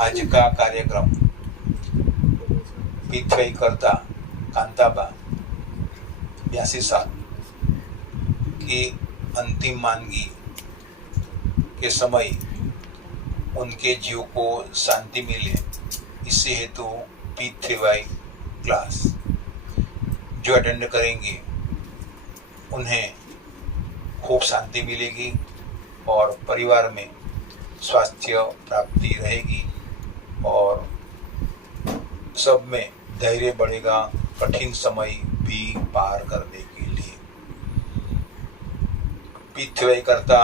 आज का कार्यक्रम पीठवई करता कांताबा 82 साल की अंतिम मानगी के समय उनके जीव को शांति मिले, इसी हेतु पीठवई क्लास जो अटेंड करेंगे उन्हें खूब शांति मिलेगी और परिवार में स्वास्थ्य प्राप्ति रहेगी और सब में धैर्य बढ़ेगा कठिन समय भी पार करने के लिए। पीठवई करता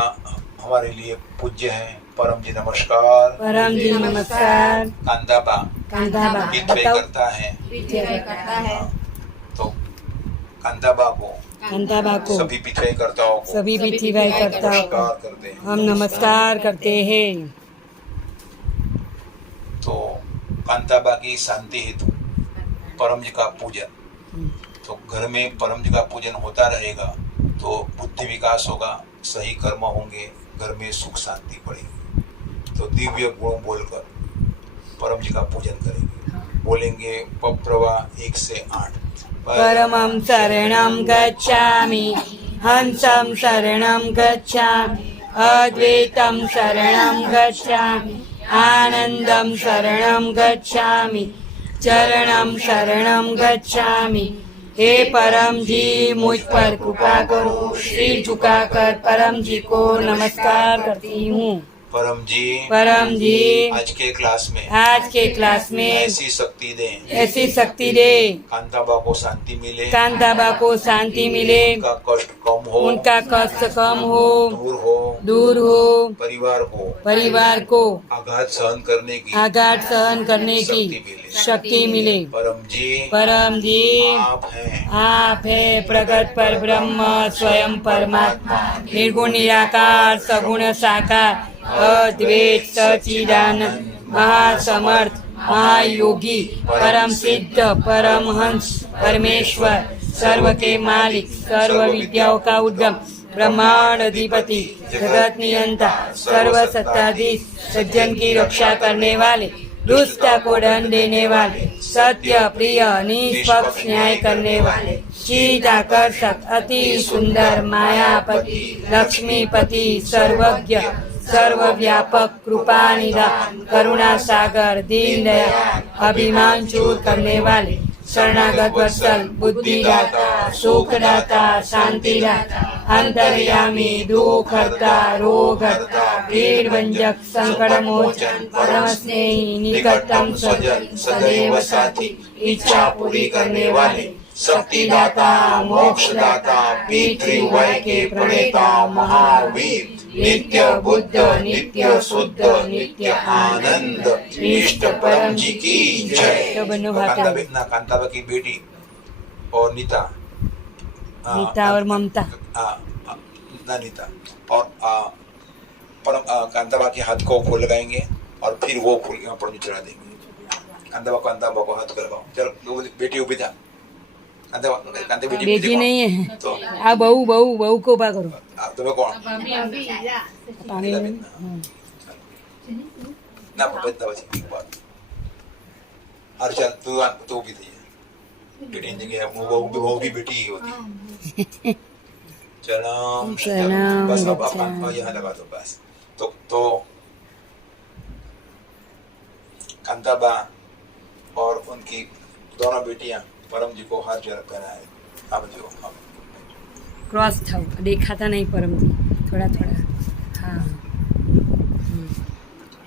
हमारे लिए पूज्य हैं। परम जी नमस्कार। परम जी नमस्कार। कांताबा कांताबा पीठवई करता है। तो कांताबा को सभी पीठवई करताओं को सभी पीठवई करताओं को नमस्कार करते हैं। हम नमस्कार करते हैं। तो कांताबा की शांति हेतु परम जी का पूजन, तो घर में परम जी का पूजन होता रहेगा तो बुद्धि विकास होगा, सही कर्म होंगे, घर में सुख शांति बढ़ेगी। तो दिव्य गुण बोलकर परम जी का पूजन करेंगे। बोलेंगे पप्रवा 1 से 8। परमं शरणं गच्छामि, हंसं शरणं गच्छामि, अद्वैतं शरणं गच्छामि, आनंदं शरणं गच्छामि, चरणं शरणं गच्छामि। हे परम जी मुझ पर कृपा करो। सिर झुकाकर परम जी को नमस्कार करती हूँ। परम जी आज के क्लास में ऐसी शक्ति दे, कांताबा को शांति मिले, उनका कष्ट कम हो, दूर हो, परिवार को आघात सहन करने की शक्ति मिले। परम जी आप है प्रगट पर ब्रह्म स्वयं परमात्मा, निर्गुण निराकार सगुण साकार, अद्वैत सच्चिदानंद महासमर्थ महायोगी परम सिद्ध परमहंस परमेश्वर, सर्व के मालिक, सर्व विद्याओं का उद्गम, ब्रह्मांड अधिपति, जगत नियंता, सर्व सत्ताधीश, सज्जन की रक्षा करने वाले, दुष्टता को दंड देने वाले, सत्य प्रिय निष्पक्ष न्याय करने वाले, चित आकर्षक अति सुंदर मायापति, लक्ष्मीपति, सर्वज्ञ सर्वव्यापक, कृपा निधान, करुणा सागर, दीन दयाल, अभिमान दूर करने वाले, शरणागत वत्सल, बुद्धिदाता, सुखदाता, शांतिदाता, अंतर्यामी, दुख हरता, रोग हरता, पीड़ भंजक, संकट मोचन, परम स्नेही, निकटतम स्वजन, सदैव साथी, इच्छा पूरी करने वाले, शक्तिदाता, मोक्षदाता, पितृवय के प्रणेता, महावीर, नित्य बुद्ध, नित्य शुद्ध, नित्य आनंद, इष्ट परम जी की जय। कांताबा की बेटी और नीता और ममता, नीता और परम कांताबा के हाथ को फूल लगाएंगे और फिर वो फूल यहाँ पर चढ़ा देंगे। कांताबा को हाथ लगाओ। चलो बेटी उभी था। बेटी नहीं है तो आ बहू को उभा करो। तुम्हें कौन ना पता चल तू भी थी बेटी जगह वो भी बेटी ही होती। चलो बस अब यहाँ लगा दो बस। तो कांताबा और उनकी दोनों बेटियां परम जी को हाथ जोड़ कराए। अब जो क्रॉस था, देखा नहीं परम जी, थोड़ा हाँ।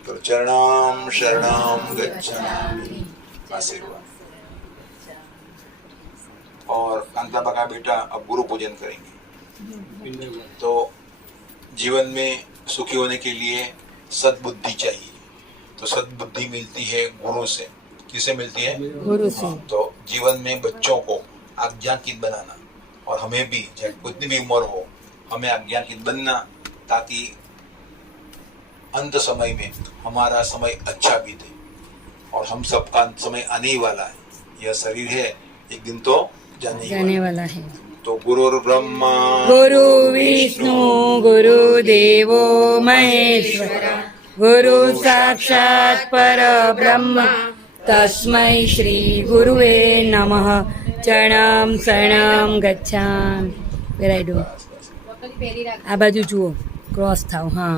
तो चरणम शरणम गच्छामि आशीर्वाद। और कांताबा का बेटा अब गुरु पूजन करेंगे। तो जीवन में सुखी होने के लिए सद्बुद्धि चाहिए। तो सद्बुद्धि मिलती है गुरु से। किसे मिलती है? गुरु से। तो जीवन में बच्चों को आज्ञाकित बनाना और हमें भी चाहे कितनी भी उम्र हो हमें आज्ञाकित बनना, ताकि अंत समय में हमारा समय अच्छा बीते। और हम सबका समय आने ही वाला है। यह शरीर है एक दिन तो जाने वाला है। तो गुरुर् ब्रह्मा गुरु विष्णु गुरु देवो महेश्वर गुरु साक्षात् परब्रह्म तस्मै श्री गुरुवे नमः चरणं शरणं गच्छामि પહેરાઈ દો આ બાજુ જુઓ ક્રોસ થાવ હા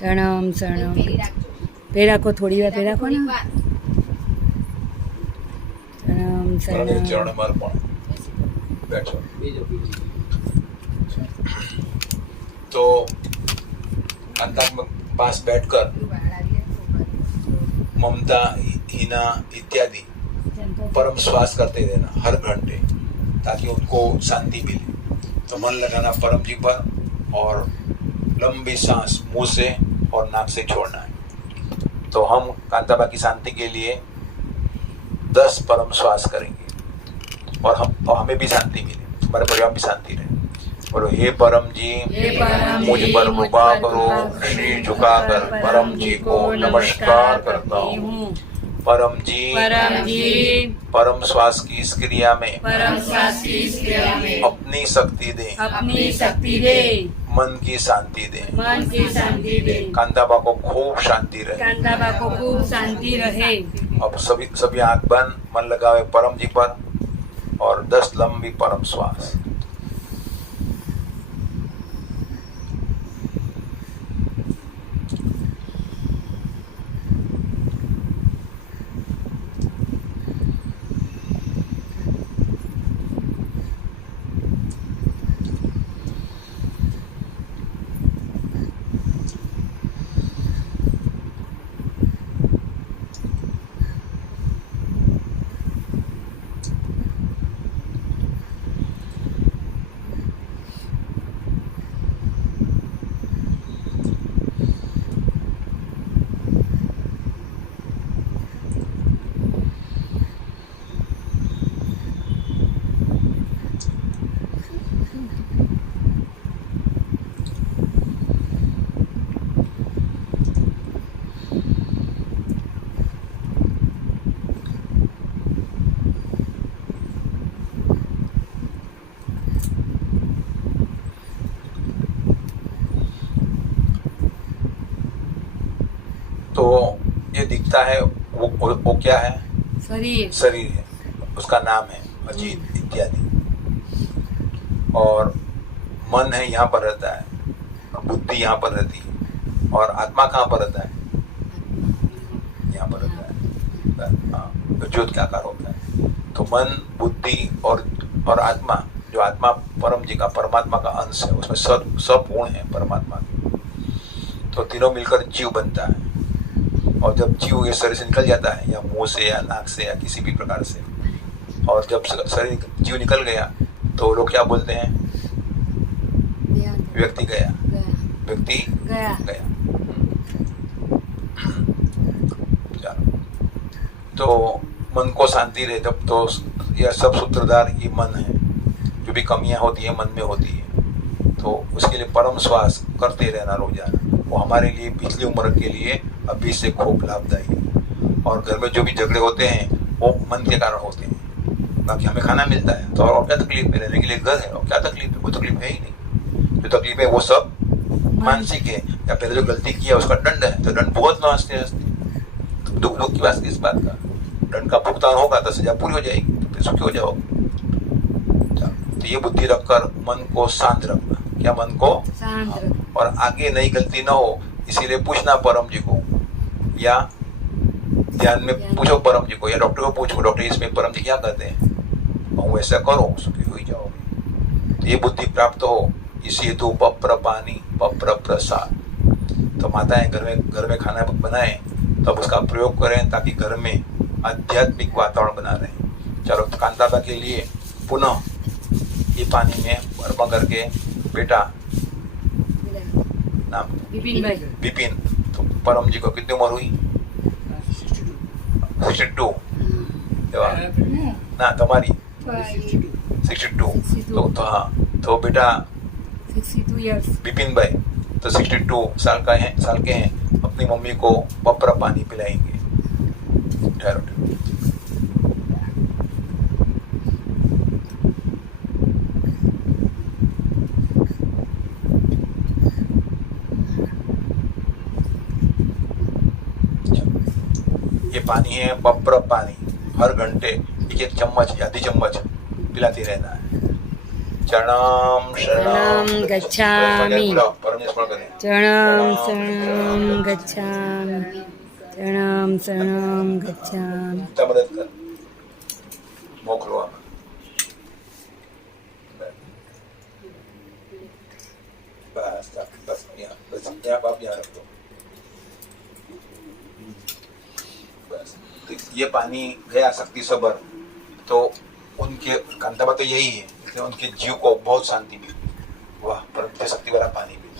ચરણમ શરણમ પહેરાકો થોડી વાર પહેરાકો ને ચરણમ શરણમ चरण अर्पण बैठो तो अंतक में पास बैठकर ममता हिना इत्यादि परम श्वास करते रहना हर घंटे ताकि उनको शांति मिले। तो मन लगाना परम जी पर और लंबी सांस मुंह से और नाक से छोड़ना है। तो हम कांताबा की शांति के लिए 10 परम श्वास करेंगे और हमें भी शांति मिले, हमारे परिवार में भी शांति रहे। बोलो हे परम जी मुझ पर कृपा करो, शीश झुकाकर परम जी को नमस्कार करता हूँ। परम जी परम श्वास की इस क्रिया में अपनी शक्ति दे, मन की शांति दे, कांताबा को खूब शांति रहे। अब सभी आंख बंद, मन लगावे परम जी पर और 10 लंबी परम श्वास। तो ये दिखता है वो क्या है? शरीर है, उसका नाम है अजीत इत्यादि। और मन है यहाँ पर रहता है, बुद्धि यहाँ पर रहती है, और आत्मा कहाँ पर रहता है? यहाँ पर रहता है। हाँ, तो ज्योत का आकार होता है। तो मन, बुद्धि और आत्मा, जो आत्मा परम जी का, परमात्मा का अंश है, उसमें सब गुण है परमात्मा के। तो तीनों मिलकर जीव बनता है। और जब जीव ये शरीर से निकल जाता है, या मुंह से या नाक से या किसी भी प्रकार से, और जब शरीर जीव निकल गया तो लोग क्या बोलते हैं? व्यक्ति गया, व्यक्ति गया। तो मन को शांति रहे जब, तो यह सब सूत्रधार ये मन है। जो भी कमियां होती है मन में होती है, तो उसके लिए परम श्वास करते रहना रोजाना। वो हमारे लिए पिछली उम्र के लिए अभी से खूब लाभदायी है। और घर में जो भी झगड़े होते हैं वो मन के कारण होते हैं। बाकी हमें खाना मिलता है तो और क्या तकलीफ है? रहने के लिए घर है, और क्या तकलीफ है? कोई तकलीफ है ही नहीं। जो तकलीफ है वो सब मानसिक है, या पहले जो गलती किया उसका दंड है, तो दंड बहुत लो हंसते हंसते। तो दुख की बात इस बात का, दंड का भुगतान होगा तो सजा पूरी हो जाएगी, तो फिर सुखी हो जाओगे। तो ये बुद्धि रखकर मन को शांत रखना। क्या? मन को शांत रखना। और आगे नई गलती ना हो, इसीलिए पूछना परम जी को, या ध्यान में पूछो परम जी को, या डॉक्टर को पूछो, डॉक्टर इसमें परम जी क्या कहते हैं, और ऐसा करो, सुखी हो जाओगे। तो ये बुद्धि प्राप्त हो, इसी हेतु पप्र पानी पप्र प्रसाद। तो माताएं घर में खाना बनाएं तब उसका प्रयोग करें, ताकि घर में आध्यात्मिक वातावरण बना रहे। चलो कांताबा के लिए पुनः ये पानी में भरमा करके, बेटा नाम विपिन। तो परम जी को कितनी उम्र हुई? 62 ना तुम्हारी 62। तो हाँ, तो बेटा 62 years विपिन भाई तो 62 साल के हैं। अपनी मम्मी को पपरा पानी पिलाएंगे। ये पानी है बप्र पानी, हर घंटे एक एक चम्मच या आधी चम्मच पिलाती रहना है। चरणम शरणं गच्छामि। परम स्मरण करें। चरणं शरणं गच्छामि। चरणं शरणं गच्छामि। मदद कर मोकलो आમાં। बस यहाँ आप यहाँ रख दो। बस ये पानी गया शक्ति सबर, तो उनके कांताबा तो यही है, इसलिए उनके जीव को बहुत शांति मिली। वाह, परम शक्ति वाला पानी भी।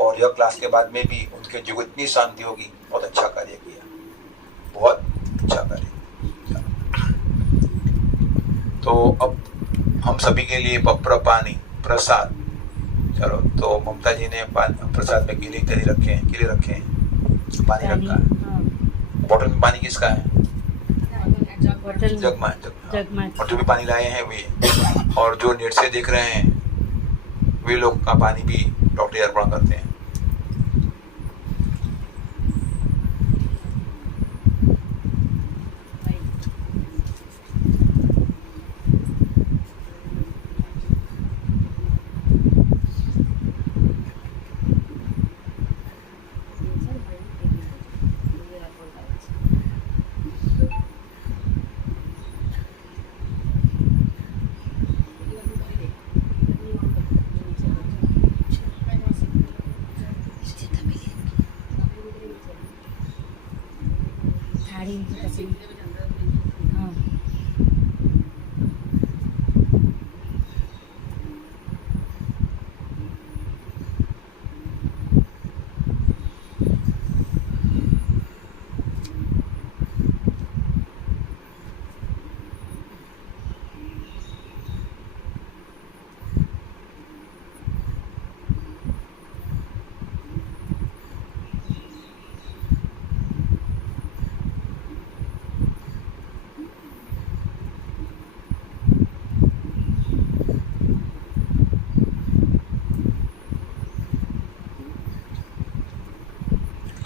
और यह क्लास के बाद में भी उनके जीव को इतनी शांति होगी। बहुत अच्छा कार्य किया, बहुत अच्छा कार्य। तो अब हम सभी के लिए बप्र पानी प्रसाद। चलो, तो ममता जी ने प्रसाद में केले रखे हैं, पानी रखा है। बोतल में पानी किसका है? जग में। और जो भी पानी लाए हैं वे, और जो नेट से देख रहे हैं वे लोग का पानी भी डॉक्टर अर्पण करते हैं।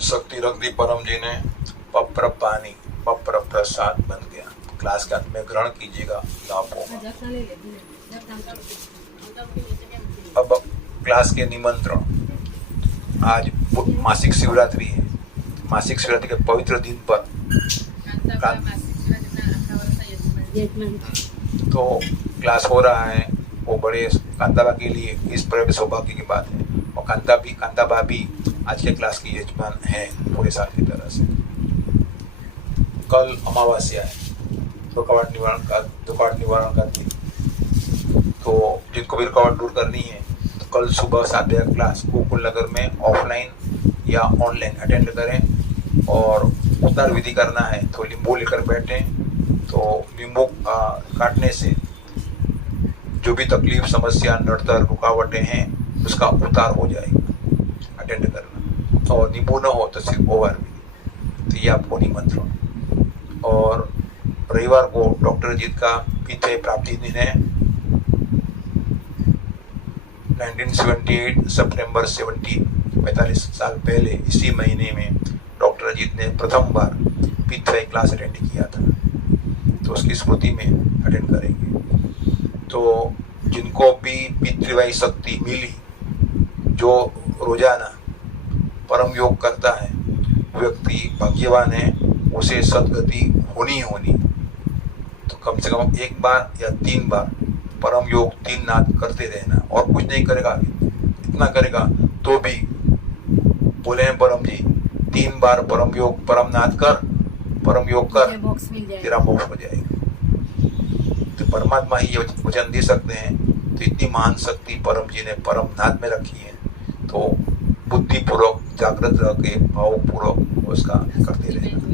शक्ति रख दी परम जी ने। बप्र पानी बप्र प्रसाद बन गया। क्लास के अंत में ग्रहण कीजिएगा लाभों। अब क्लास के निमंत्रण। आज मासिक शिवरात्रि है। मासिक शिवरात्रि के पवित्र दिन पर तो क्लास हो रहा है। वो बड़े कांताबा के लिए इस प्रकार सौभाग्य की बात है। और कांताबा भी आज के क्लास की यजमान है पूरे साल की तरह से। कल अमावस्या है, रुकावट निवारण का दिन। तो जिनको भी रुकावट दूर करनी है तो कल सुबह 7 बजे क्लास गोकुल नगर में ऑफलाइन या ऑनलाइन अटेंड करें। और उतार विधि करना है तो नींबू लेकर बैठें। तो नींबू काटने से जो भी तकलीफ, समस्या, नड़तर, रुकावटें हैं उसका उतार हो जाएगा। अटेंड करना। और नींबू न हो तो सिर्फ ओवर भी। तो ये आपको निमंत्रण। और रविवार को डॉक्टर जीत का पितृ प्राप्ति दिन है। 1978 सितंबर 17, 45 साल पहले इसी महीने में डॉक्टर अजीत ने प्रथम बार पितृ क्लास अटेंड किया था। तो उसकी स्मृति में अटेंड करेंगे। तो जिनको भी पितृवाई शक्ति मिली, जो रोजाना परम योग करता है, व्यक्ति भाग्यवान है, उसे सदगति होनी। तो कम से कम 1 बार या 3 बार परम योग 3 नाद करते रहना। और कुछ नहीं करेगा, इतना करेगा तो भी बोले हैं परम जी 3 बार परम योग परम नाद कर, परम योग कर, तेरा मोक्ष हो जाएगा। तो परमात्मा ही वचन दे सकते हैं। तो इतनी महान शक्ति परम जी ने परम नाद में रखी है। तो बुद्धिपूर्वक जागृत रह के भावपूर्वक उसका करते रहना।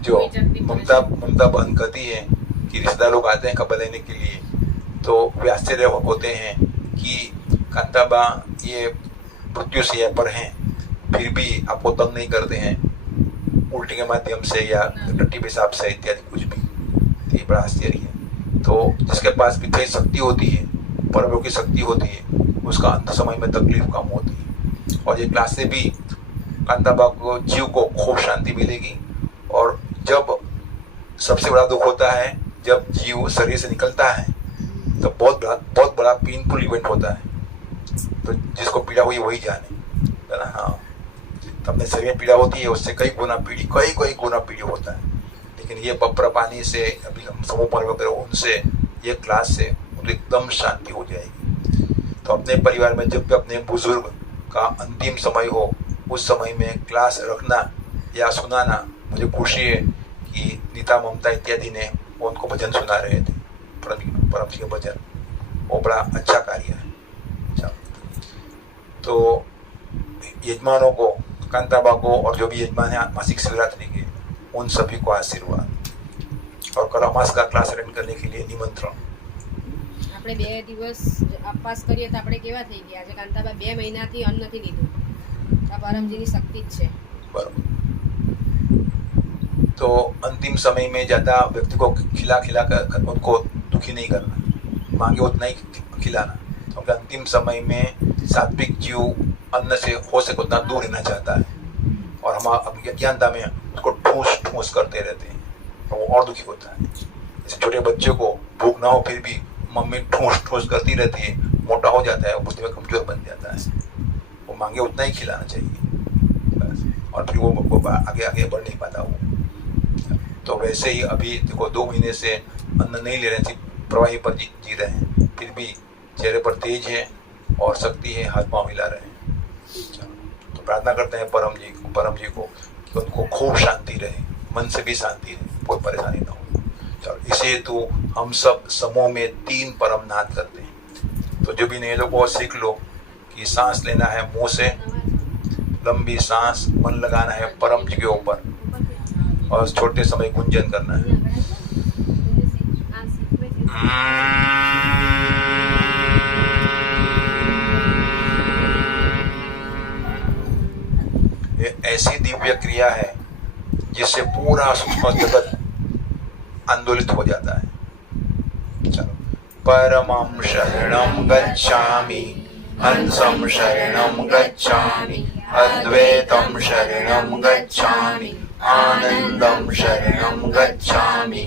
जो ममता बहन कहती है कि रिश्तेदार लोग आते हैं खबर लेने के लिए, तो वे आश्चर्य होते हैं कि कांताबा ये मृत्यु से पर हैं। फिर भी आपको तंग नहीं करते हैं उल्टी के माध्यम से या टट्टी पेशाब से इत्यादि कुछ भी, तो ये बड़ा आश्चर्य है। तो जिसके पास विधेय शक्ति होती है, परमयोग की शक्ति होती है, उसका अंत समय में तकलीफ कम होती है। और ये क्लास से भी कांताबा को जीव को खूब शांति मिलेगी। और जब सबसे बड़ा दुख होता है जब जीव शरीर से निकलता है, तो बहुत बड़ा पेनफुल इवेंट होता है। तो जिसको पीड़ा हुई वही जाने, है ना। हाँ, तो अपने शरीर में पीड़ा होती है, उससे कई गुना पीड़ी होता है। लेकिन ये बपरा पानी से, अभी हम समूह पर वगैरह उनसे, ये क्लास से उनको एकदम शांति हो जाएगी। तो अपने परिवार में जब भी अपने बुजुर्ग का अंतिम समय हो, उस समय में क्लास रखना या सुनाना, मुझे खुशी है कि नीता ममता इत्यादि ने उनको भजन सुना रहे थे, परम जी के भजन, वो बड़ा अच्छा कार्य है। तो यजमानों को, कांताबा को और जो भी यजमान है मासिक शिवरात्रि के, उन सभी को आशीर्वाद और करामास का क्लास अटेंड करने के लिए निमंत्रण। આપણે 2 દિવસ ઉપવાસ કરીએ તો આપણે કેવા થઈ ગયા છે? કાંતાબા 2 મહિનાથી અન્ન નથી લીધું, આ પરમજીની શક્તિ જ છે। बराबर। तो अंतिम समय में ज्यादा व्यक्ति को खिला कर उनको दुखी नहीं करना, मांगे उतना ही खिलाना, क्योंकि अंतिम समय में सात्विक जीव अन्न से हो सके उतना दूर रहना चाहता है, और हम अपनी अज्ञानता में उसको ठूस करते रहते हैं, तो वो और दुखी होता है। जैसे छोटे बच्चे को भूख ना हो फिर भी मम्मी ठूस करती रहती है, मोटा हो जाता है, बुद्धि में कमजोर बन जाता है। वो मांगे उतना ही खिलाना चाहिए बस, और फिर वो आगे बढ़ नहीं पाता वो। तो वैसे ही अभी देखो 2 महीने से अन्न नहीं ले रहे थे, प्रवाही पर जी रहे हैं, फिर भी चेहरे पर तेज है और शक्ति है, हाथ पाँव हिला रहे हैं। तो प्रार्थना करते हैं परम जी को कि उनको खूब शांति रहे, मन से भी शांति रहे, कोई परेशानी ना हो। चलो, इस हेतु हम सब समूह में 3 परम नाद करते हैं। तो जो भी नए लोगों को सीख लो कि सांस लेना है मुंह से, लंबी सांस, मन लगाना है परम जी के ऊपर, और छोटे समय गुंजन करना है। ये ऐसी दिव्य क्रिया है जिससे पूरा सूक्ष्म जगत आंदोलित हो जाता है। चलो, परमं शरणं गच्छामि, हंसं शरणं गच्छामि, अद्वैतं शरणं गच्छामि, आनंदं शरणं गच्छामि,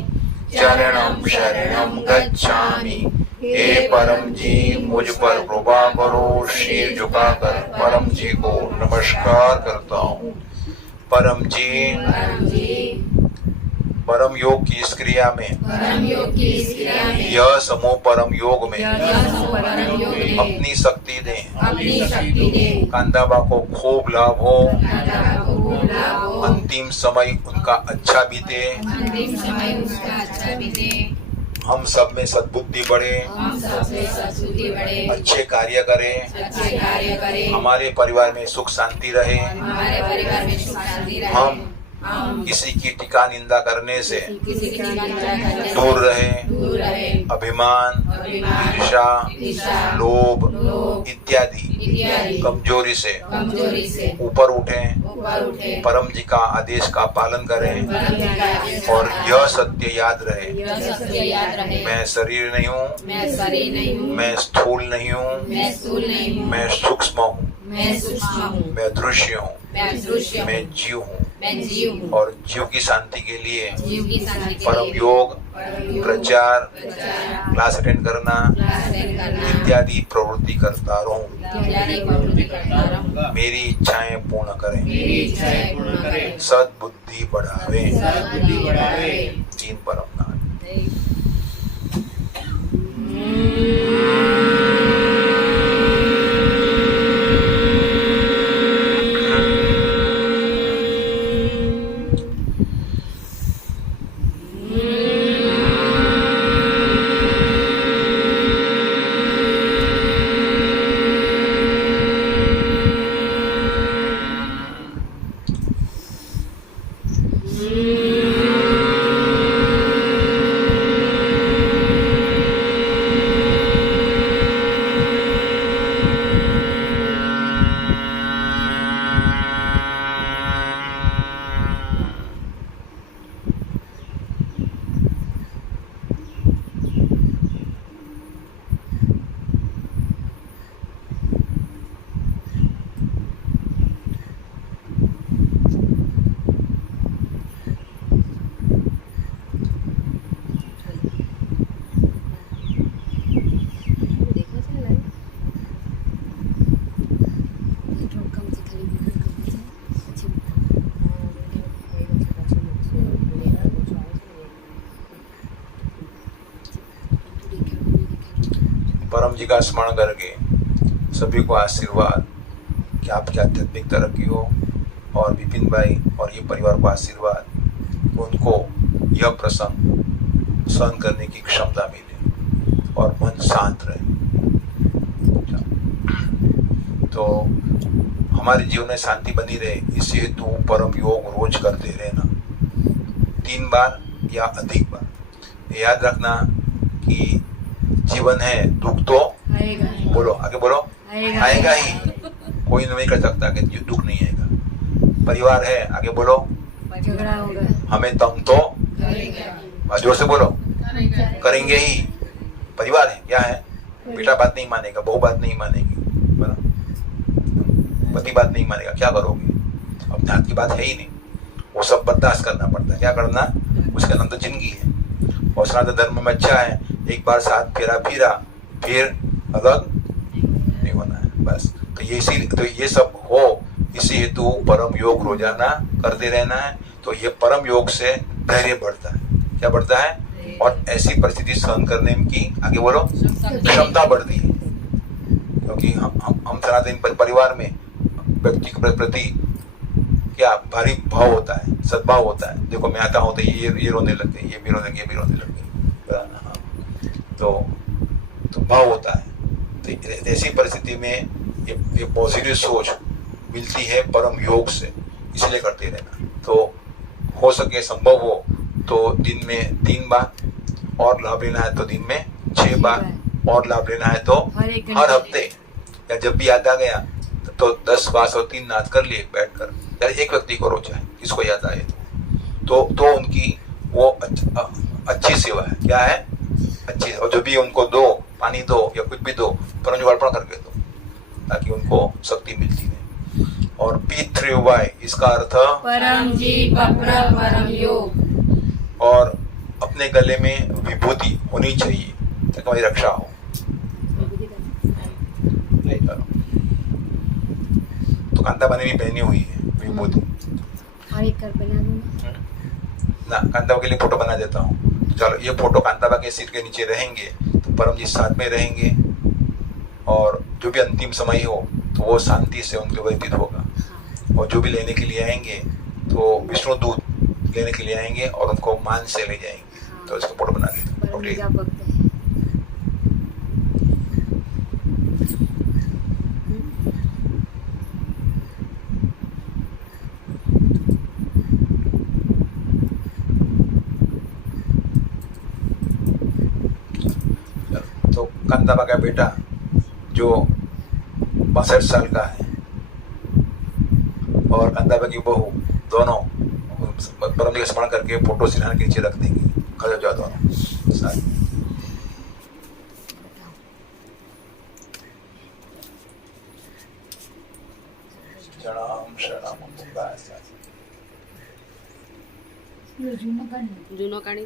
चरणं शरणं गच्छामि। हे परम जी, मुझ पर कृपा करो। शीर झुकाकर परम जी को नमस्कार करता हूँ। परम जी, परम योग की इस क्रिया में, यह समूह परम योग में अपनी शक्ति दें, कांताबा को खूब लाभ हो, अंतिम समय उनका अच्छा बीते, हम सब में सद्बुद्धि बढ़े, अच्छे कार्य करें, हमारे परिवार में सुख शांति रहे, हम किसी की टीका निंदा करने से दूर रहे, अभिमान, ईर्ष्या, लोभ इत्यादि कमजोरी से ऊपर उठें, परम जी का आदेश का पालन करें, और यह सत्य याद रहे, मैं शरीर नहीं हूँ, मैं स्थूल नहीं हूँ, मैं सूक्ष्म हूँ, मैं दृश्य हूँ, मैं जीव हूँ, और जीव की शांति के लिए परम योग, प्रचार, क्लास अटेंड करना इत्यादि प्रवृत्ति करता रहूं। मेरी इच्छाएं पूर्ण करें, सद्बुद्धि बढ़ावे। 3 परम नाम। जी का स्मरण करके सभी को आशीर्वाद कि आपकी आध्यात्मिक तरक्की हो, और विपिन भाई और ये परिवार को आशीर्वाद, उनको यह प्रसंग सहन करने की क्षमता मिले और मन शांत रहे। तो हमारे जीवन में शांति बनी रहे, इसी हेतु परम योग रोज करते रहना, 3 बार या अधिक बार। याद रखना कि जीवन है, दुख तो आएगा, बोलो, आगे बोलो, आएगा ही, कोई नहीं कर सकता कि दुख नहीं आएगा। परिवार है, आगे बोलो, झगड़ा होगा, हमें तंग तो जोर से बोलो, करेंगे ही। परिवार है, क्या है, बेटा बात नहीं मानेगा, बहू बात नहीं मानेगी, पति बात नहीं मानेगा, क्या करोगे? अपने हाथ की बात है ही नहीं, वो सब बर्दाश्त करना पड़ता है। क्या करना, उसका नाम तो जिंदगी है। और सनातन धर्म में अच्छा है, एक बार साथ फेरा फिर अलग नहीं होना है, बस। तो ये सब हो, इसी हेतु परम योग रोजाना करते रहना है। तो ये परम योग से धैर्य बढ़ता है। क्या बढ़ता है? और ऐसी परिस्थिति सहन करने की, आगे बोलो, क्षमता बढ़ती है। क्योंकि हम सनातन परिवार में व्यक्ति के प्रति क्या भारी भाव होता है, सद्भाव होता है। देखो, मैं आता हूँ तो ये रोने लगते, ये भी रोने लगे। तो भाव होता है। तो ऐसी परिस्थिति में ये पॉजिटिव सोच मिलती है परम योग से, इसलिए करते रहना। तो हो सके, संभव हो तो दिन में 3 बार, और लाभ लेना है तो दिन में 6 बार, और लाभ लेना है तो हर हफ्ते, या जब भी याद आ गया तो 10 बार और 3 नाद कर लिए बैठकर। यार एक व्यक्ति को रोजा है, किसको याद आए तो उनकी वो अच्छी सेवा है। क्या है? अच्छी। और जो भी उनको दो, पानी दो या कुछ भी दो, परम अर्पण करके दो, ताकि उनको शक्ति मिलती है। और P3Y इसका अर्थ परम जी परम योग। और अपने गले में विभूति होनी चाहिए ताकि हमारी रक्षा हो। तो कांताबा ने भी पहनी हुई है विभूति ना। कांताबा के लिए फोटो बना देता हूँ। तो चलो, ये फोटो कांताबा के सिर के नीचे रहेंगे तो परम जी साथ में रहेंगे, और जो भी अंतिम समय हो तो वो शांति से उनके व्यतीत होगा। और जो भी लेने के लिए आएंगे तो विष्णु दूत लेने के लिए आएंगे और उनको मान से ले जाएंगे। तो इसको फोटो बना देता। तो कांताबा का बेटा जो 62 साल का है, और कांताबा की बहू, दोनों परम जी का स्मरण करके फोटो सिरहाने के नीचे रख देंगे। खड़े हो जाओ दोनों साथ। જૂનો કાઢી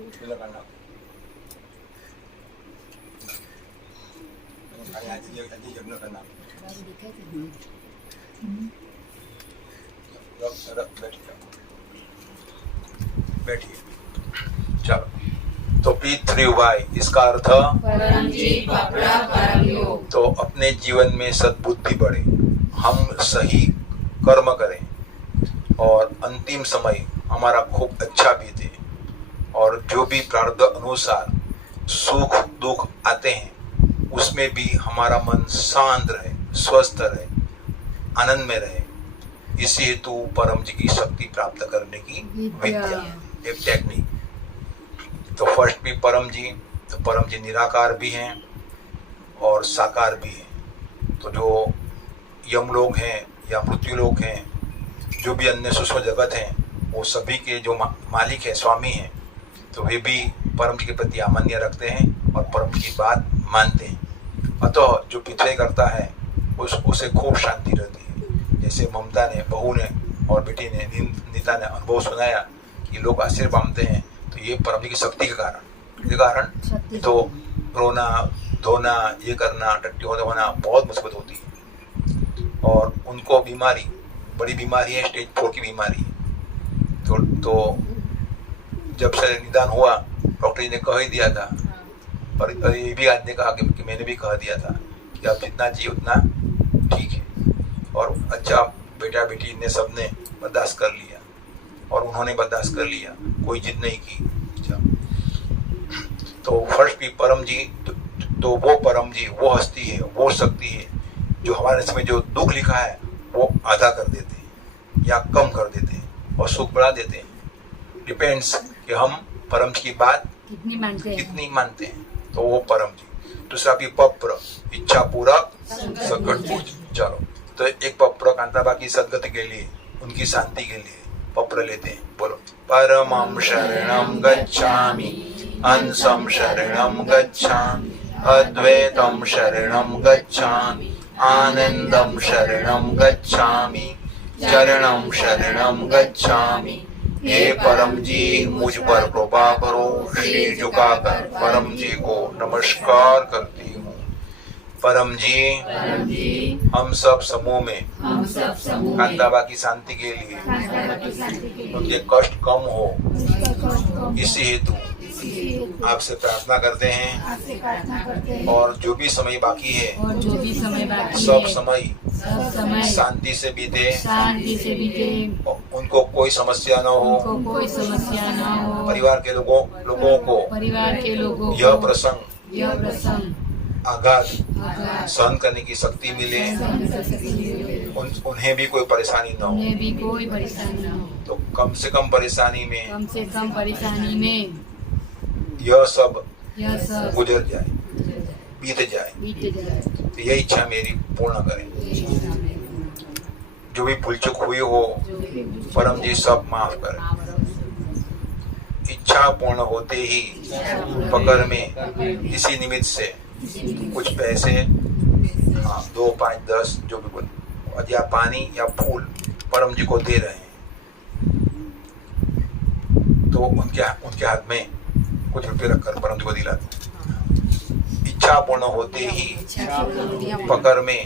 बैठिए। चलो, तो P3Y इसका अर्थ परम जी परम योग। तो अपने जीवन में सद्बुद्धि बढ़े, हम सही कर्म करें, और अंतिम समय हमारा खूब अच्छा बीते, और जो भी प्रारब्ध अनुसार सुख दुख आते हैं उसमें भी हमारा मन शांत रहे, स्वस्थ रहे, आनंद में रहे। इसी हेतु परम जी की शक्ति प्राप्त करने की विद्या, एक टेक्निक। तो फर्स्ट भी परम जी, तो परम जी निराकार भी हैं और साकार भी हैं। तो जो यम लोग हैं या मृत्यु लोग हैं, जो भी अन्य सूक्ष्म जगत हैं, वो सभी के जो मालिक हैं, स्वामी हैं, तो वे भी परम जी के प्रति अमान्य रखते हैं और परम जी की बात मानते हैं। अतः जो पिछले करता है उसे खूब शांति रहती है। जैसे ममता ने, बहू ने और बेटी ने, नीता ने अनुभव सुनाया कि लोग आश्चर्य पाते हैं, तो ये परम जी की शक्ति के कारण तो रोना धोना, ये करना, टट्टी होना बहुत मुसीबत होती है। और उनको बीमारी, बड़ी बीमारी है, स्टेज 4 की बीमारी है। तो जब से निदान हुआ, डॉक्टर जी ने कह ही दिया था, और ये भी आदमी ने कहा कि मैंने भी कह दिया था जब जितना जी उतना ठीक है। और अच्छा बेटा बेटी ने सबने बर्दाश्त कर लिया और उन्होंने बर्दाश्त कर लिया, कोई जिद नहीं की। अच्छा, तो फर्स्ट भी परम जी तो वो परम जी, वो हस्ती है, वो शक्ति है जो हमारे समय जो दुख लिखा है वो आधा कर देते हैं या कम कर देते हैं और सुख बढ़ा देते हैं। डिपेंड्स कि हम परम जी की बात कितनी मानते हैं। तो वो परम जी। दूसरा भी पप्र, इच्छा पूरक सदगत पूज। चलो, तो एक पप्र कांताबा की सदगति के लिए, उनकी शांति के लिए पप्र लेते हैं। बोलो, परमं शरणं गच्छामि, अंसं शरणं गच्छामि, अद्वैतं शरणं गच्छामि, आनंदं शरणं गच्छामि, चरणं शरणं गच्छामि। हे परम जी, मुझ पर कृपा करो। श्री झुकाकर परम जी को नमस्कार करती हूँ। परम जी, हम सब समूह में कांताबा की शांति के लिए उनके कष्ट कम हो, इसी हेतु आपसे प्रार्थना करते हैं। और जो भी समय बाकी है सब समय शांति से बीते, उनको कोई समस्या न हो, परिवार के लोगों को यह प्रसंग आघात सहन करने की शक्ति मिले, उन्हें भी कोई परेशानी न हो। तो कम से कम परेशानी में यह सब गुजर जाए, बीत जाए। तो यही इच्छा मेरी पूर्ण करें। जो भी भूल चूक हुई हो परम जी सब माफ करें। इच्छा पूर्ण होते ही पकड़ में इसी निमित्त से कुछ पैसे, 2, 5, 10 जो भी बोले, या पानी या फूल परम जी को दे रहे हैं, तो उनके हाथ में कुछ रुपये रखकर परम जी को दिला दो। इच्छा पूर्ण होते ही पकड़ में,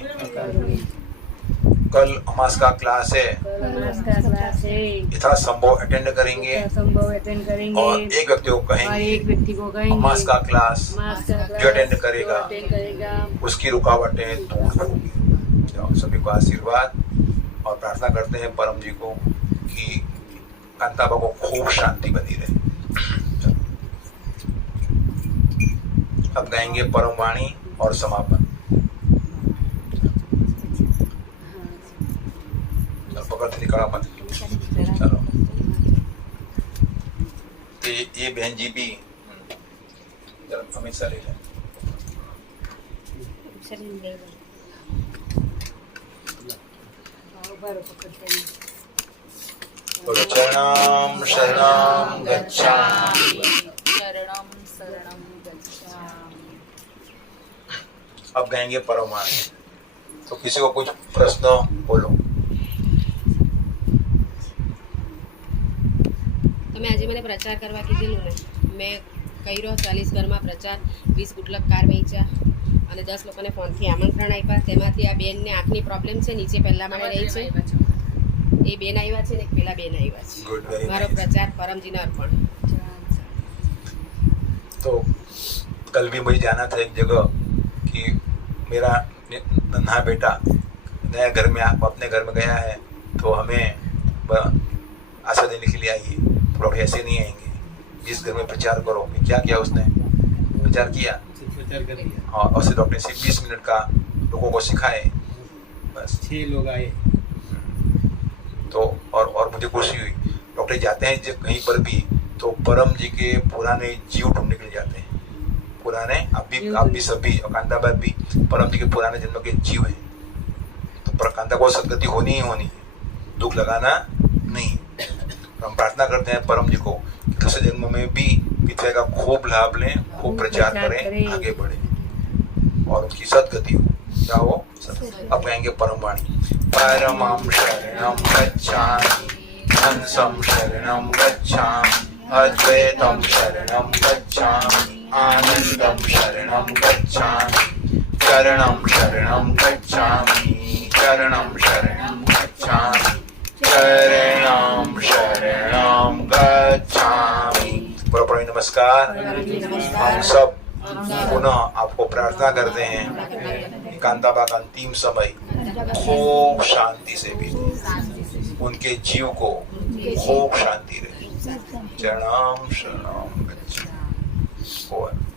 कल अमास का क्लास है, यथा संभव अटेंड करेंगे और एक व्यक्ति को कहेंगे अमास का क्लास जो अटेंड करेगा उसकी रुकावटें दूर होगी। सभी को आशीर्वाद और प्रार्थना करते हैं परम जी को कि कांताबा को खूब शांति बनी रहे। अब गाएंगे परम वाणी और समापन। पकड़ से निकाला मत। चलो, ये बहन जी भी हमेशा ले लें। चरणं शरणं गच्छामि। अब गाएंगे परमाणु। तो किसी को कुछ प्रश्न बोलो। તમે આજે મને પ્રચાર કરવા કીધેલું ને, મેં કર્યો 40 ઘરમાં પ્રચાર, 20 ગુટલક કાર વેચ્યા અને 10 લોકોને ફોનથી આમંત્રણ આપ્યા। તેમાંથી આ બેનને આંખની પ્રોબ્લેમ છે, નીચે પહેલા માળે રહી છે, એ બેન આવ્યા છે ને એક પેલા બેન આવ્યા છે। મારો પ્રચાર પરમજીને અર્પણ। तो कल भी मुझे जाना था एक जगह कि मेरा नन्हा बेटा नया घर में अपने घर में गया है, तो हमें आशा देने के लिए आइए। तो ऐसे नहीं आएंगे, जिस घर में प्रचार करो। क्या किया उसने? प्रचार किया। हाँ, और से डॉक्टर ने सिर्फ 20 मिनट का लोगों को सिखाए, बस 6 लोग आए। तो और मुझे खुशी हुई। डॉक्टर जाते हैं जब कहीं पर भी तो परम जी के पुराने जीव ढूंढने के लिए जाते हैं। पुराने आप भी सभी और कांताबा भी परम जी के पुराने जन्म के जीव हैं। तो कांता को सदगति होनी ही होनी है, दुख लगाना नहीं। हम प्रार्थना करते हैं परम जी को दूसरे जन्म में भी पिता का खूब लाभ लें, खूब प्रचार करें, आगे बढ़े और उनकी सदगति हो। क्या हो? अब कहेंगे परम वाणी। परमं शरणं गच्छामि, हंसं शरणं गच्छामि, अद्वैतं शरणं गच्छामि, आनंदं शरणं गच्छामि, चरणं शरणं गच्छामि, चरणं शरणं गच्छामि, चरणं शरणं गच्छामि। प्रभु नमस्कार। हम सब पुनः आपको प्रार्थना करते हैं कांताबा का अंतिम समय खूब शांति से बीते, उनके जीव को खूब शांति रहे। चरणाम शरणम गच्छामि।